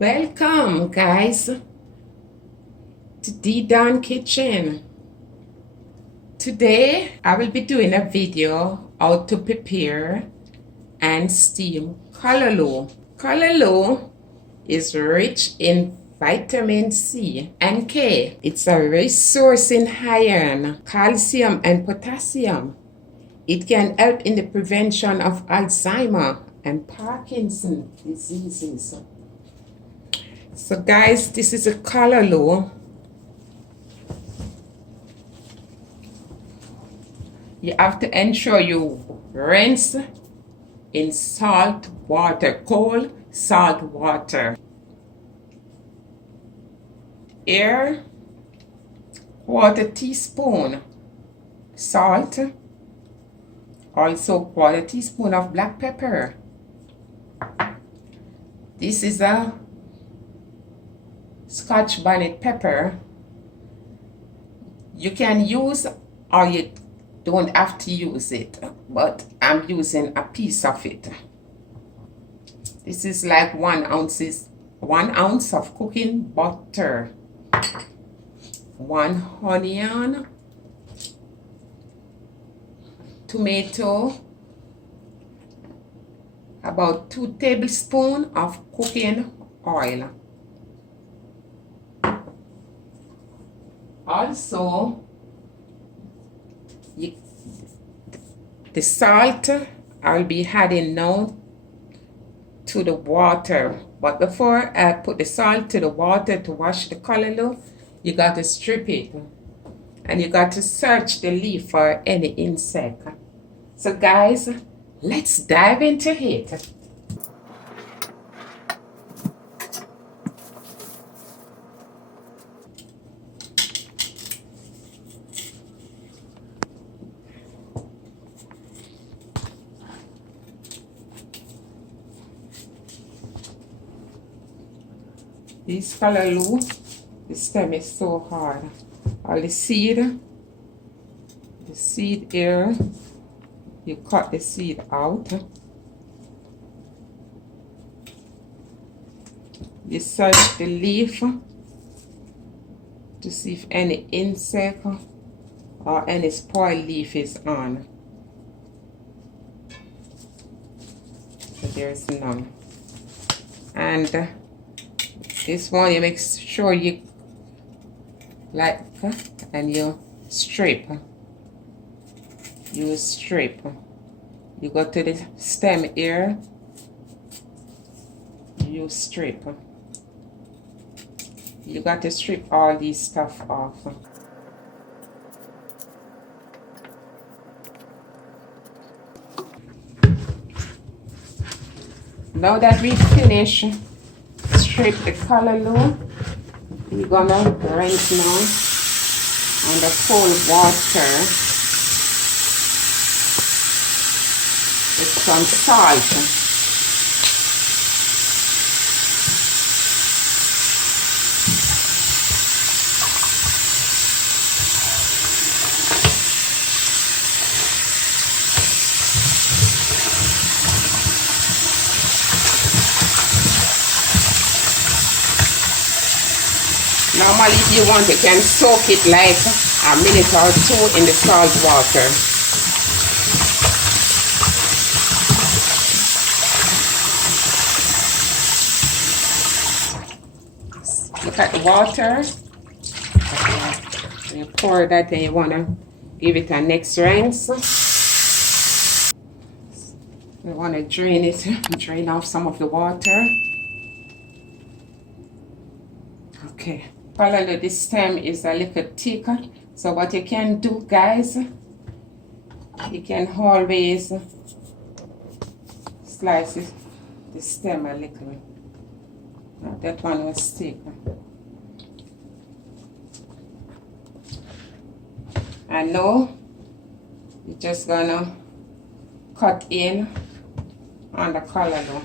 Welcome, guys, to D Don Kitchen. Today, I will be doing a video how to prepare and steam callaloo. Callaloo is rich in vitamin C and K. It's a rich source in iron, calcium, and potassium. It can help in the prevention of Alzheimer and Parkinson diseases. So guys, this is a callaloo. You have to ensure you rinse in salt water, cold salt water. Here, quarter teaspoon salt, also quarter teaspoon of black pepper. This is a Scotch bonnet pepper. You can use or you don't have to use it, but I'm using a piece of it. This is like 1 ounce of cooking butter, 1 onion, tomato, about 2 tablespoons of cooking oil. Also, the salt I'll be adding now to the water. But before I put the salt to the water to wash the callaloo, you got to strip it. And you got to search the leaf for any insect. So guys, let's dive into it. This callaloo, the stem is so hard. All the seed here, you cut the seed out. You search the leaf to see if any insect or any spoiled leaf is on. So there's none. And this one, you make sure you like and you strip. You strip. You go to the stem here. You strip. You got to strip all these stuff off. Now that we finish strip the callaloo, we're gonna rinse now under cold water with some salt. Normally, if you want, you can soak it like a minute or 2 in the salt water. Look at the water. You pour that and you want to give it a next rinse. You want to drain it, drain off some of the water. Okay. Callaloo, this stem is a little thicker, so what you can do, guys, you can always slice the stem a little. That one was thick. And now you're just gonna cut in on the callaloo.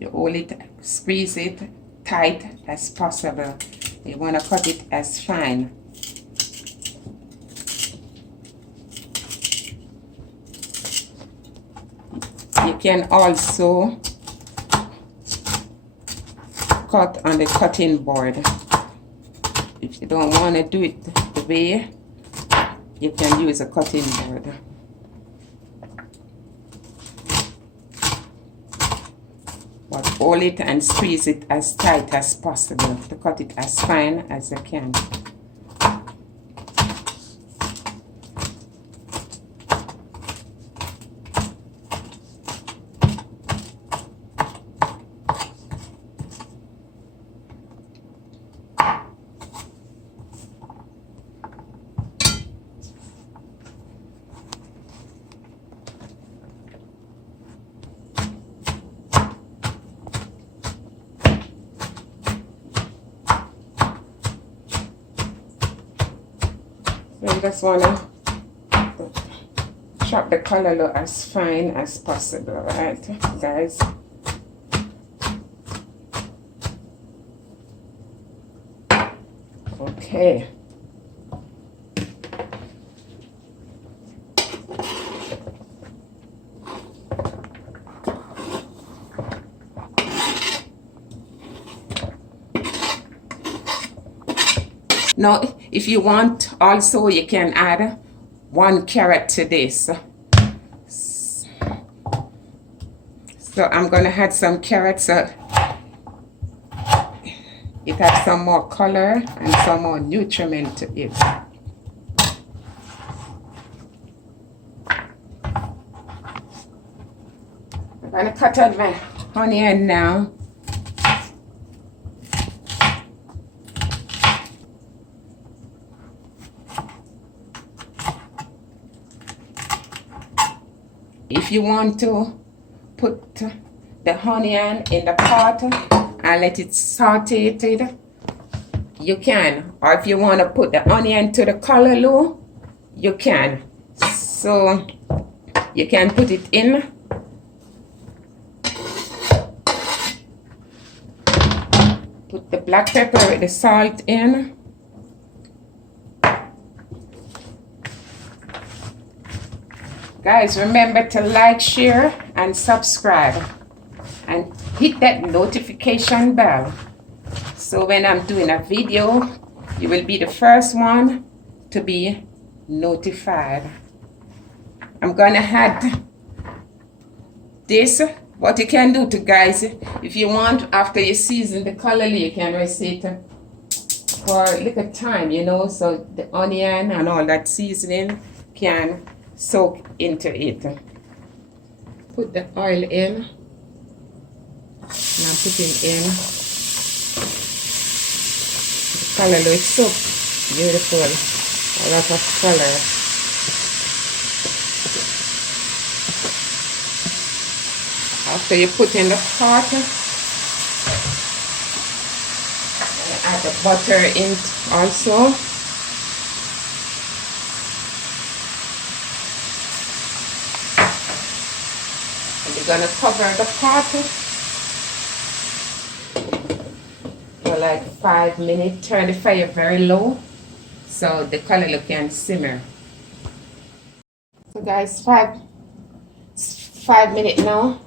You hold it, squeeze it tight as possible. You want to cut it as fine. You can also cut on the cutting board. If you don't want to do it the way, you can use a cutting board. But hold it and squeeze it as tight as possible to cut it as fine as you can. I just want to chop the callaloo as fine as possible, right, guys? Okay. Now, if you want, also you can add 1 carrot to this. So I'm gonna add some carrots so it has some more color and some more nutriment to it. I'm gonna cut out my onion now. If you want to put the onion in the pot and let it sauteed, you can. Or if you want to put the onion to the callaloo, you can. So you can put it in. Put the black pepper with the salt in. Guys, remember to like, share, and subscribe. And hit that notification bell. So when I'm doing a video, you will be the first one to be notified. I'm gonna add this. What you can do to, guys, if you want, after you season the callaloo, you can rest it for a little time, you know, so the onion and all that seasoning can soak into it. Put the oil in. And I'm putting in the callaloo. It's so beautiful. A lot of color. After you put in the pot, add the butter in also. You're gonna cover the pot for like 5 minutes. Turn the fire very low so the callaloo can simmer. So guys, five minutes now.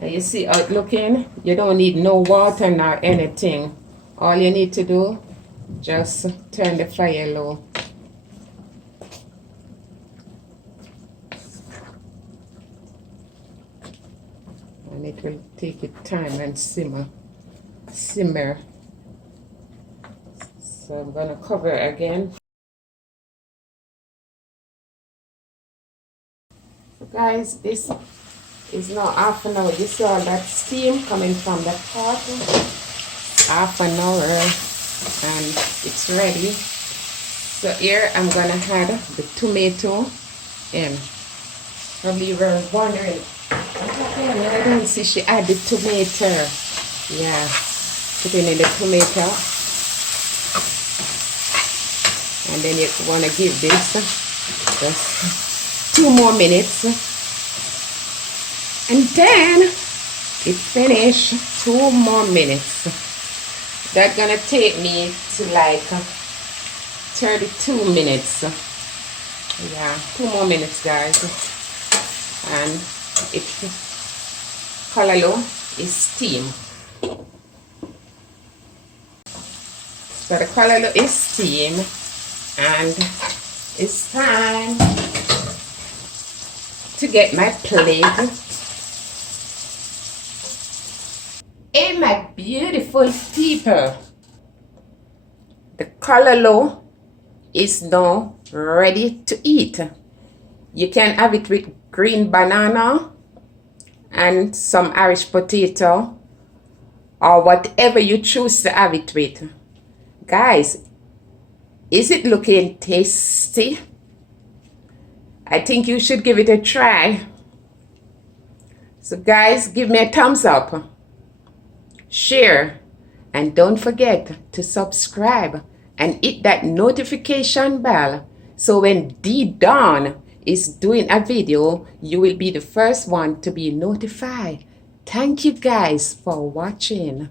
And you see how it's looking. You don't need no water nor anything. All you need to do, just turn the fire low. And it will take its time and simmer. So I'm gonna cover it again. So guys, this is now half an hour. You see all that steam coming from the pot. Half an hour and it's ready. So here I'm gonna add the tomato in. Probably you were wondering, I don't see she added tomato. Yeah, putting in the tomato. And then you want to give this just 2 more minutes. And then it finished. 2 more minutes. That's gonna take me to like 32 minutes. Yeah, 2 more minutes, guys. And it's callaloo is steam. So the callaloo is steamed, and it's time to get my plate. Hey, my beautiful people, the callaloo is now ready to eat. You can have it with green banana and some Irish potato, or whatever you choose to have it with. Guys, is it looking tasty? I think you should give it a try. So guys, give me a thumbs up, share, and don't forget to subscribe and hit that notification bell, so when D-Dawn is doing a video, you will be the first one to be notified. Thank you guys for watching.